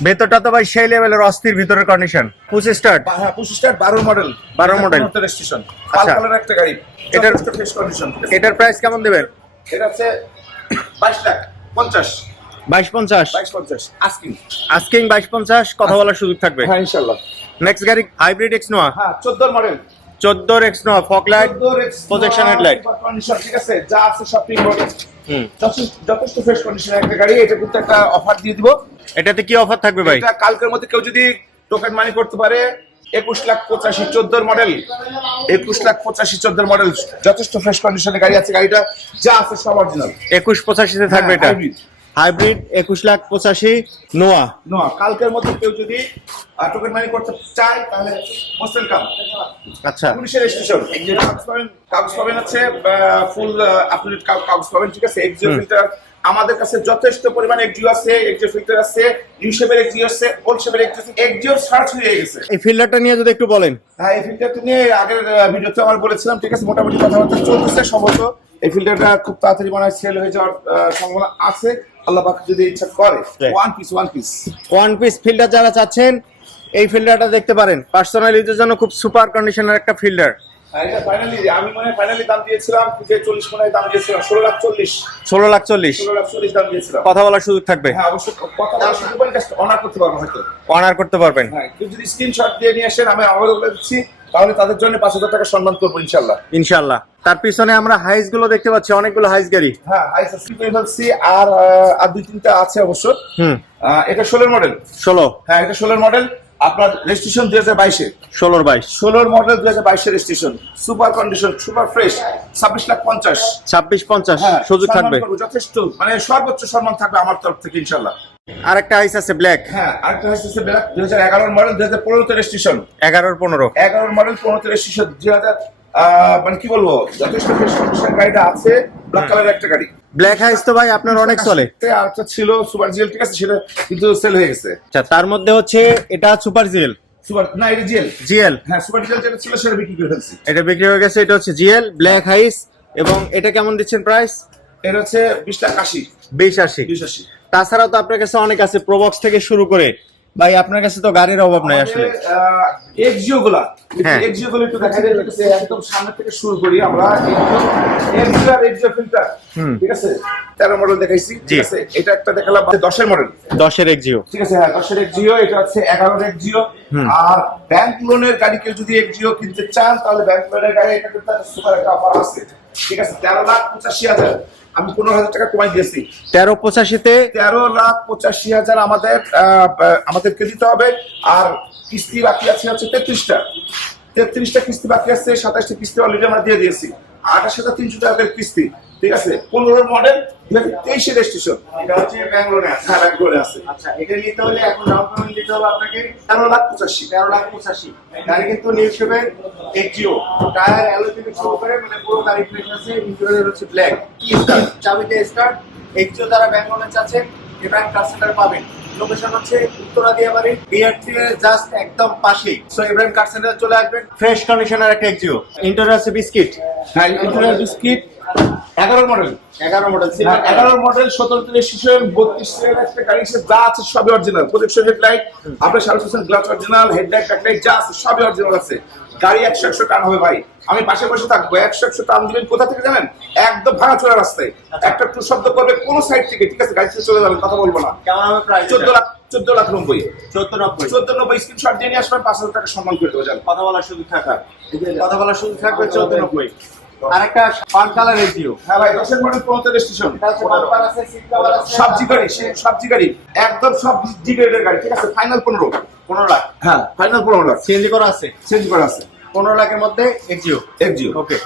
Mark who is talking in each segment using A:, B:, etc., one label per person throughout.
A: ভেতরটা তো ভাই সেই লেভেলের অস্থির ভিতরের কন্ডিশন পুশ স্টার্ট
B: হ্যাঁ পঁচিশ স্টার বারো মডেল
A: 12 model।
B: রেজিস্ট্রেশন
A: আচ্ছা।
B: পাল কালার একটা গাড়ি।
A: এটার-
B: ফ্রেশ কন্ডিশন
A: এটার প্রাইস কেমন দেবেন?
B: এটা হচ্ছে বাইশ লাখ পঞ্চাশ।
A: বাইশ পঞ্চাশ।
B: বাইশ পঞ্চাশ। আস্কিং।
A: আস্কিং বাইশ পঞ্চাশ কথা বলার সুযোগ থাকবে।
B: হ্যাঁ ইনশাল্লাহ।
A: নেক্সট গাড়ি হাইব্রিড এক্স নোয়া
B: হ্যাঁ চোদ্দ মডেল
A: চোদ্দোর এক্স নোয়া ফক লাইট headlight।
B: কন্ডিশন ঠিক আছে? যা আছে সব ঠিক মডেল
A: হুম।
B: যথেষ্ট ফ্রেশ কন্ডিশনের একটা গাড়ি এটা কিন্তু একটা অফার দিয়ে দিব।
A: এটাতে কি অফার থাকবে ভাই?
B: এটা কালকের মধ্যে কেউ যদি টোকেন মানি করতে পারে একুশ লাখ পঁচাশি চোদ্দোর মডেল একুশ লাখ পঁচাশি চোদ্দোর মডেল যথেষ্ট ফ্রেশ কন্ডিশনের গাড়ি আছে গাড়িটা যা আছে সব অরিজিনাল
A: একুশ পঁচাশিতে থাকবে
B: হ্যাঁ,
A: এটা। হাইব্রিড একুশ লাখ পঁচাশি নোয়া
B: না কালকের মধ্যে কেউ যদি টোকেন মানি করতে চায় তাহলে মোস্ট ওয়েলকাম
A: আচ্ছা।
B: পুলিশের স্টেশন কাগজ পাবেন কাগজ পাবেন আছে ফুল আপডেট কাগজ পাবেন ঠিক আছে? এক্সিও ফিল্টার আমাদের কাছে যথেষ্ট পরিমাণে এক্সিও আছে এক্সিও ফিল্টার আছে নিউ শেপের এক্সিও আছে এক্সিও আছে এক্সিও সার্চ হয়ে গেছে।
A: এই ফিল্ডারটা নিয়ে যদি একটু বলেন।
B: হ্যাঁ এই ফিল্টারটা নিয়ে আগের ভিডিওতে আমার বলেছিলাম ঠিক আছে? মোটামুটি কথাবার্তা চলতেছে সম্ভবত। এই ফিল্টারটা খুব তাড়াতাড়ি মনে হয় সেল হয়ে যাওয়ার সম্ভাবনা আছে। আল্লাহ পাক যদি ইচ্ছা করে। One piece one piece
A: one piece Fielder যারা চাচ্ছেন এই ফিল্ডারটা দেখতে পারেন। পার্সোনাল ইউজের জন্য খুব সুপার কন্ডিশনের একটা ফিল্ডার।
B: ফাইনালি আমি মনে হয় ফাইনালি দাম দিয়েছিলাম যে চল্লিশ মনে দাম দিয়েছিলাম ষোলো লাখ চল্লিশ।
A: ষোলো লাখ চল্লিশ।
B: ষোলো লাখ চল্লিশ দাম দিয়েছিলাম।
A: কথা বলার সুযোগ থাকবে।
B: হ্যাঁ অবশ্যই কথা বলার সুযোগ অনার করতে পারব হয়তো।
A: অনার করতে পারবেন।
B: হ্যাঁ কেউ যদি স্ক্রিনশট দিয়ে নিয়ে আসেন আমি বলে দিচ্ছি তাহলে তাদের জন্য পাঁচ হাজার টাকা সম্মান করব ইনশাল্লাহ
A: ইনশাল্লাহ তার পিছনে আমরা হাইসগুলো দেখতে পাচ্ছি অনেকগুলো হাইস গাড়ি।
B: হ্যাঁ আর আর দুই তিনটা আছে অবশ্য।
A: হুম।
B: এটা ষোলোর মডেল
A: ষোলো।
B: হ্যাঁ এটা ষোলোর মডেল আপনার রেজিস্ট্রেশন দুই হাজার বাইশে?
A: ষোলোর বাইশ।
B: ষোলোর মডেল দুই হাজার বাইশের registration super condition super fresh ছাব্বিশ লাখ পঞ্চাশ।
A: ছাব্বিশ পঞ্চাশ
B: হ্যাঁ
A: সুযোগ থাকবে।
B: যথেষ্ট। মানে সর্বোচ্চ সম্মান থাকবে আমার তরফ থেকে ইনশাল্লাহ
A: আর একটা হাইস আছে ব্ল্যাক
B: হ্যাঁ আরেকটা হচ্ছে দুই হাজার এগারোর মডেল দুই হাজার পনেরোতে রেজিস্ট্রেশন
A: এগারোর পনেরো।
B: এগারোর মডেল পনেরোতে রেজিস্ট্রেশন দুই হাজার মানে কি বলব যথেষ্ট ফ্রেশ কন্ডিশন গাড়িটা আছে ব্ল্যাক কালারের একটা গাড়ি।
A: ব্ল্যাক হাইস তো ভাই আপনার অনেক চলে।
B: আর ছিল সুপার জিএল ঠিক আছে? সেটা কিন্তু সেল হয়ে গেছে।
A: আচ্ছা তার মধ্যে হচ্ছে এটা সুপার জিএল
B: সুপার না এটা জিএল
A: জিএল
B: হ্যাঁ সুপার জিএল যেটা ছিল সেটা বিক্রি করে ফেলছি।
A: এটা বিক্রি হয়ে গেছে এটা হচ্ছে জিএল ব্ল্যাক হাইস এবং এটা কেমন দিচ্ছেন প্রাইস
B: এটা হচ্ছে বিশ লাখ আশি।
A: বিশ আশি।
B: বিশ আশি।
A: তাছাড়াও তো আপনার কাছে অনেক আছে প্রবক্স থেকে শুরু করে ভাই আপনার কাছে তো গাড়ির অভাব নাই আসলে।
B: এক্সিও গুলা
A: হ্যাঁ।
B: এক্সিও গুলো একটু দেখা যায় একদম সামনে থেকে শুরু করি আমরা। এক্সিও আর এক্সিও ফিল্টার ঠিক আছে? তেরো মডেল দেখাইছি ঠিক আছে? এটা একটা দেখালাম দশের মডেল
A: দশের এক্সিও
B: ঠিক আছে হ্যাঁ দশের এক জিও এটা হচ্ছে এগারোর এক জিও আর ব্যাংক লোনের গাড়ি কেউ যদি এক জিও কিনতে চান তাহলে ব্যাংক লোনের গাড়ি এটা কিন্তু সুপার একটা অফার আছে। ঠিক আছে তেরো লাখ পঁচাশি হাজার। আমি পনেরো হাজার টাকা কমাই দিয়েছি।
A: তেরো পঁচাশিতে?
B: তেরো লাখ পঁচাশি হাজার আমাদের আমাদেরকে দিতে হবে? আর কিস্তি বাকি আছে হচ্ছে তেত্রিশটা। তেত্রিশটা কিস্তি বাকি আছে সাতাশটা কিস্তি অলরেডি আমরা দিয়ে দিয়েছি। আঠাশ হাজার তিনশো টাকার কিস্তি ঠিক আছে? পনেরো মডেল দুই হাজার তেইশে রেজিস্ট্রেশন
C: এটা হচ্ছে ব্যাঙ্গালোরে আছে।
B: হ্যাঁ ব্যাঙ্গলোরে আছে।
C: আচ্ছা এটা নিতে হলে এখন ডাউন পেমেন্ট দিতে হবে আপনাকে?
B: তেরো লাখ পঁচাশি।
C: তেরো লাখ পঁচাশি। গাড়ি কিন্তু নিউ শেপের এক্সিও টায়ার অ্যালো থেকে শুরু করে মানে পুরো গাড়ি ফ্রেশ আছে ইন্টেরিয়র হচ্ছে ব্ল্যাক কি স্টার্ট চাবিতে স্টার্ট এক্সিও যারা ব্যাঙ্গালোরে চাচ্ছেন এব্রাহিম কার সেন্টার পাবেন। লোকেশন হচ্ছে উত্তরা দিয়াবাড়ি। বিআরটি এর জাস্ট একদম পাশেই। সো ইব্রাহিম কার সেন্টারে চলে আসবেন।
A: ফ্রেশ কন্ডিশনের একটা এক্সিও ইন্টার আছে বিস্কিট
B: হ্যাঁ ইন্টারনেট বিস্কিট এগারো মডেল
C: এগারো মডেল
B: হ্যাঁ, এগারো মডেল সতেরো থেকে শিশু বত্রিশ এর একটা গাড়ি সে যা আছে সবই অরিজিনাল প্রজেকশন হেডলাইট আপনার সাড়ে percent glass original headlight backlight যা আছে সবই অরিজিনাল আছে। গাড়ি একশো একশো টান হবে ভাই। আমি পাশে বসে থাকব। একশো একশো টান দিবেন কোথা থেকে জানেন? একদম ভাঙা চোরা রাস্তায়। একটা টু শব্দ করবে কোন সাইড থেকে। ঠিক আছে গাড়ি চলে যাবেন কথা বলব না। চোদ্দ লাখ চোদ্দ লাখ নব্বই।
C: চোদ্দ নব্বই।
B: চোদ্দ নব্বই স্ক্রিনশট দিয়ে নিয়ে আসবেন পাঁচ হাজার টাকা সম্মান করে দেবো জান
C: কথা বলার সুযোগ থাকা। কথা বলার সুযোগ থাকবে চোদ্দ নব্বই। আরেকটা পান কালার এক্সিও
B: হ্যাঁ ভাই দশের মডেল পনেরো স্টেশন সবজি গাড়ি সবজি গাড়ি। একদম গ্রেডের গাড়ি ঠিক আছে? ফাইনাল পনেরো।
C: পনেরো লাখ।
B: হ্যাঁ ফাইনাল পনেরো লাখ।
C: সিএনজি করা আছে।
B: চেঞ্জ করা আছে।
C: পনেরো লাখের মধ্যে এক্সিও ওকে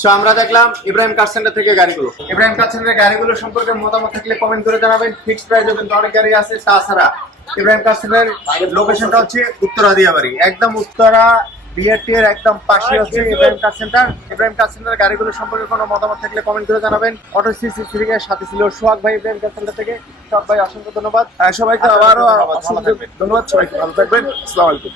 C: সো আমরা দেখলাম ইব্রাহিম কার সেন্টার থেকে গাড়িগুলো। ইব্রাহিম কার সেন্টারের গাড়িগুলো সম্পর্কে মতামত থাকলে কমেন্ট করে জানাবেন। ফিক্সড প্রাইসে কিন্তু অনেক গাড়ি আছে। তাছাড়া ইব্রাহিম কার সেন্টারের লোকেশনটা হচ্ছে উত্তরা দিয়াবাড়ি। একদম উত্তরা বিআরটি এর একদম পাশে হচ্ছে Ibrahim car centre Ibrahim car সেন্টারের গাড়িগুলো সম্পর্কে কোনো মতামত থাকলে কমেন্ট করে জানাবেন। অটো সিসি থেকে সাথে ছিল সোহাগ ভাই ইব্রাহিম কার সেন্টার থেকে। সোহাগ ভাই অসংখ্য ধন্যবাদ।
B: হ্যাঁ, সবাইকে আবারও অসংখ্য
C: থাকবেন।
B: ধন্যবাদ সবাইকে ভালো থাকবেন। আসসালামু আলাইকুম।